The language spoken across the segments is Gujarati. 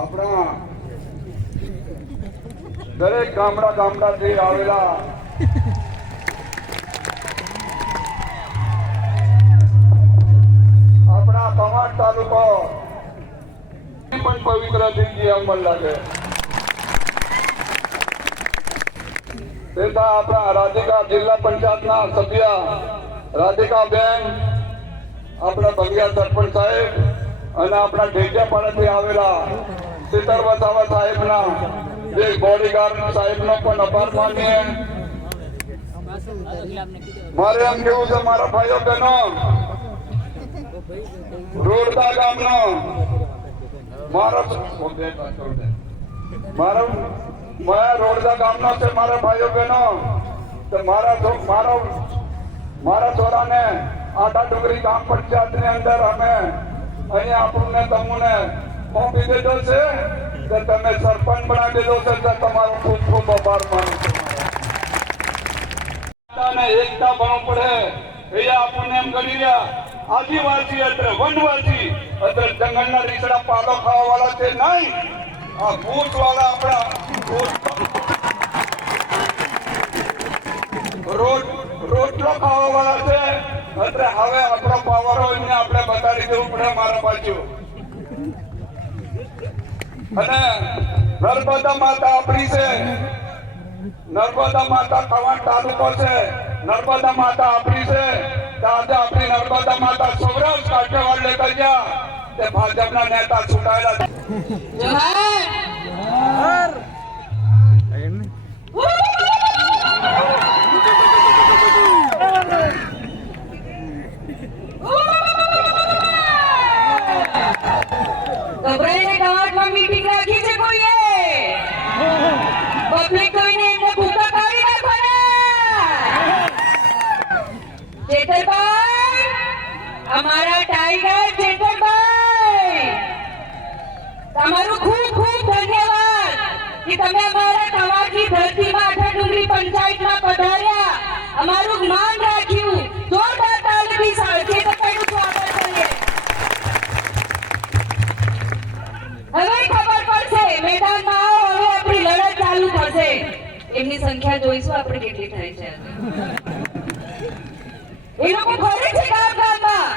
આપણા દરેક ગામડાથી આવેલા આપણા કવાંટ તાલુકો પણ પવિત્ર જિંદગી અમલ લાગે તેતા આપણા રાધિકા જિલ્લા પંચાયતના સભ્ય રાધિકા બેન, આપણા બગિયા સરપંચ સાહેબ અને આપણા ઢેકિયાપાડાથી આવેલા સિતર વસાવા સાહેબના બે બોડીગાર્ડ સાહેબનો પણ આભાર માનીએ. મારે એમ કેવું છે મારા ભાઈઓ બહેનો, રોડદા ગામનો રોડદા ગામનો છે મારા ભાઈઓ બહેનો. મારા છોરાને આટા ડુંગરી ગામ પંચાયતની અંદર અમે અહીંયા આપણને તમને મોકલી દીધો છે કે તમે સરપંચ બનાવી દીધો છે, તમારો ખૂબ ખૂબ આભાર માનું છું. એકતા ભણવું પડે એ આપણને એમ કરી રહ્યા. આદિવાસી એટલે વનવાસી એટલે જંગલના રીસડા પાલો ખાવા વાળા છે નહીં, આ ભૂત વાળા આપણા રોટલો ખાવા વાળા છે. એટલે હવે આપણો પાવર હોય ને આપણે બતાડી દેવું પડે મારા બાજુ. અને નર્મદા માતા આપણી છે, નર્મદા માતા કવાંટ તાલુકો છે, નર્મદા માતા આપણી છે. આજે આપણી નર્મદા માતા સૌરાષ્ટ્ર કાઠિયાવાડ લેતા ગયા તે ભાજપના નેતા છૂટાયેલા. મીટિંગ રાખી છે કોઈએ? પબ્લિક કોઈને એમને ભૂકા કાઢી નાખવાના. જેઠરભાઈ, અમારા ટાઈગર જેઠરભાઈ, તમારું ખૂબ ખૂબ ધન્યવાદ કે તમે અમારા કવાંટની ધરતીમાં આઠા ડુંગરી પંચાયતમાં પધાર્યા, અમારું માન રાખ્યું. જોરદાર તાળીથી જેઠરભાઈનું સ્વાગત કરીએ. હવે ખબર પડશે મેદાનમાં આવો, હવે આપણી લડત ચાલુ થશે. એમની સંખ્યા જોઈશું આપણે કેટલી થાય છે. એ લોકો ફરે છે ગામમાં,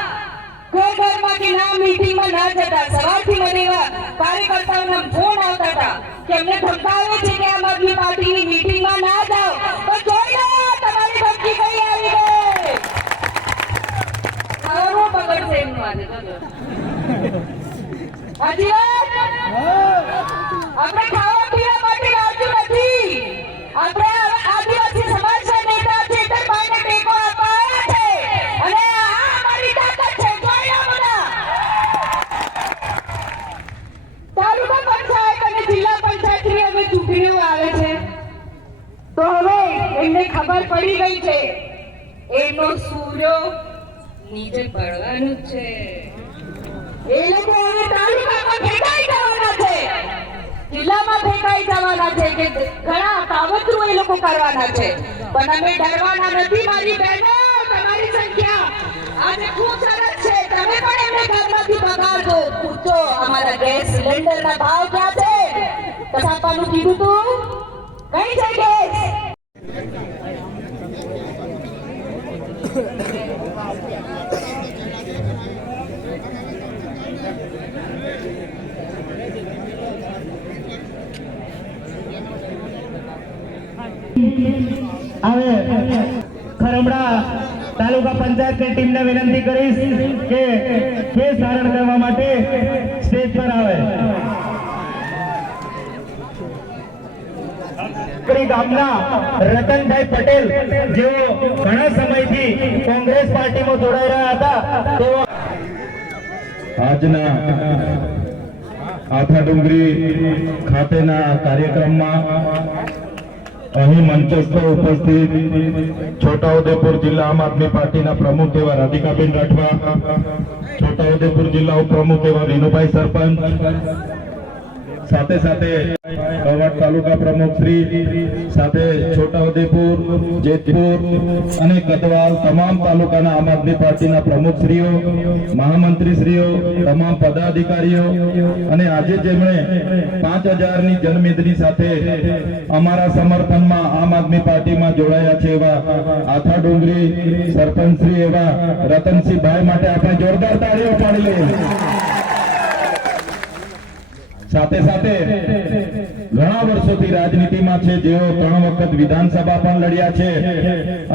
ઘરમાં કે ના મીટિંગમાં ના જતા. સવારથી મને એવા કાર્યકર્તાઓના ફોન આવતા હતા કે અમને ધમકાવે છે કે આમ આદમી પાર્ટીની મીટિંગમાં ના જાઓ. તો જોઈ લો તમારી ધમકી કઈ આવી ગઈ. હવે પકડશે એમનું આજે. હજી આપણે ખાવા પીવા માટે રાખ્યું નથી. આપણે આદિવાસી સમાજના નેતા જેઠરભાઈને ટેકો આપવા આવ્યા છે અને આ અમારી તાકાત છે. જોયા બધા તાલુકા પંચાયત અને જિલ્લા પંચાયતની હવે ચૂંટણીઓ આવે છે તો હવે એમને ખબર પડી ગઈ છે એનો સૂર્ય નીચે પડવાનું છે. એ લોકો હવે તાલુકામાં ફેંકાઈ જવાના છે, જિલ્લામાં ફેંકાઈ જવાના છે કે ઘણા કાવતરું એ લોકો કરવાના છે. પણ અમે ડરવાના નથી મારી બહેનો. તમારી સંખ્યા આજે ખૂબ સરસ છે. તમે પણ એમને ઘરમાંથી પગારજો. પૂછો અમારા ગેસ સિલિન્ડરના ભાવ ક્યાં છે? કસાપાનું કીધું તું કઈ છે ગેસ? હવે ખરમડા તાલુકા પંચાયતની ટીમને વિનંતી કરીશ કે કેસ ધારણ કરવા માટે સ્ટેજ પર આવે. ગામના રતનભાઈ પટેલ જેઓ ઘણા સમયથી કોંગ્રેસ પાર્ટીમાં જોડાઈ રહ્યા હતા તેઓ આજના આઠા ડુંગરી ખાતેના કાર્યક્રમમાં અહીં મંચસ્થ ઉપસ્થિત છોટાઉદેપુર જિલ્લા આમ આદમી પાર્ટીના પ્રમુખ એવા રાધિકાબેન રાઠવા, છોટાઉદેપુર જિલ્લા ઉપપ્રમુખ એવા વિનુભાઈ સરપંચ, સાથે સાથે કવાંટ તાલુકા પ્રમુખ શ્રી, સાથે છોટાઉદેપુર, જેતપુર અને ગઢવાલ તમામ તાલુકાના આમ આદમી પાર્ટીના પ્રમુખશ્રીઓ, મહામંત્રીશ્રીઓ, તમામ પદાધિકારીઓ અને આજે જેમણે 5000 ની જનમેદની સાથે અમારા સમર્થનમાં આમ આદમી પાર્ટીમાં જોડાયા છે એવા આથા ડુંગરી સરપંચશ્રી એવા રતનસિંહભાઈ માટે આપણે જોરદાર તાળીઓ પાડી લઈએ. સાથે સાથે ઘણા વર્ષોથી રાજનીતિમાં છે, જેઓ 3 વખત વિધાનસભા પણ લડ્યા છે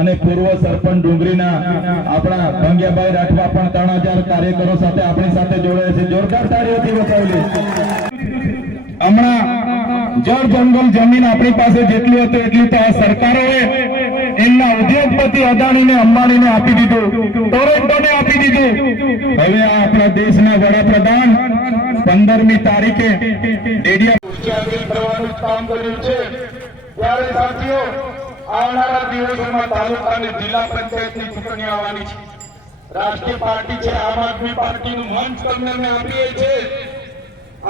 અને પૂર્વ સરપંચ ડુંગરીના આપણા ભંગ્યાભાઈ રાઠવા પણ 3000 કાર્યકરો સાથે આપણી સાથે જોડાયા છે. જોરદાર તાળીઓથી બતાવી. હમણાં જળ જંગલ જમીન આપણી પાસે જેટલી હતી એટલી તો આ સરકારોએ એમના ઉદ્યોગપતિ અદાણીને અંબાણીને આપી દીધું, ટોરેન્ટોને આપી દીધું. હવે આ આપણા દેશના વડાપ્રધાન 15મી તારીખે કરવાનું કામ કર્યું છે. ત્યારે સાથીઓ, આવનારા દિવસોમાં તાલુકા અને જિલ્લા પંચાયતની ચૂંટણી આવવાની છે. રાષ્ટ્રીય પાર્ટી છે આમ આદમી પાર્ટીનું મંચ તમને અમે આપીએ છીએ.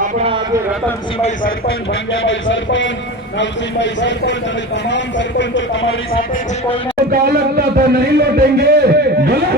આપણા આજે રતનસિંહભાઈ સરપંચ, ભંગ્યાભાઈ સરપંચ, નવસિંહભાઈ સરપંચ અને તમામ સરપંચો તમારી સાથે છે. કોઈને लगता तो नहीं लौटेंगे, गलत